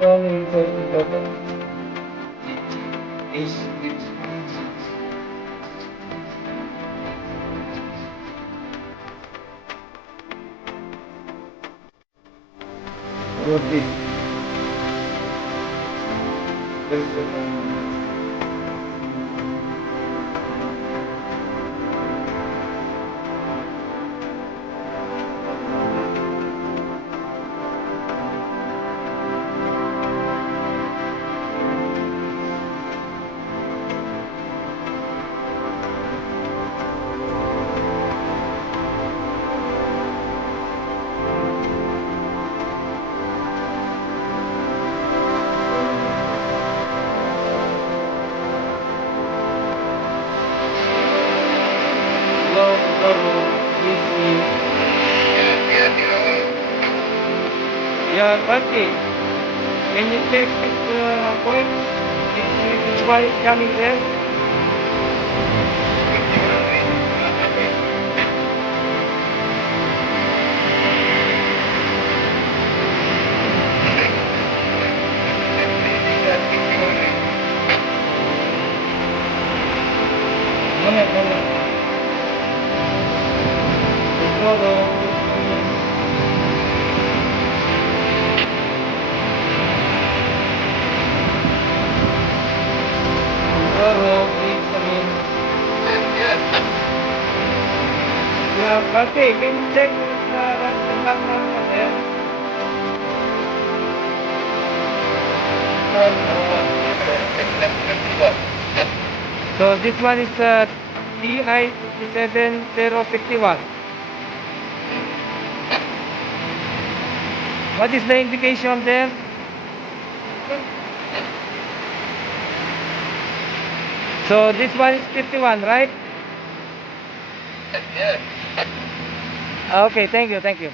From is good. Yeah, okay. Can you check this point? It's why it's coming there. Moment, moment. Follow. Follow, please come in. Yeah, okay. Can you check the background there? So this one is TI 7051. What is the indication there? So this one is 51, right? Okay, thank you, thank you.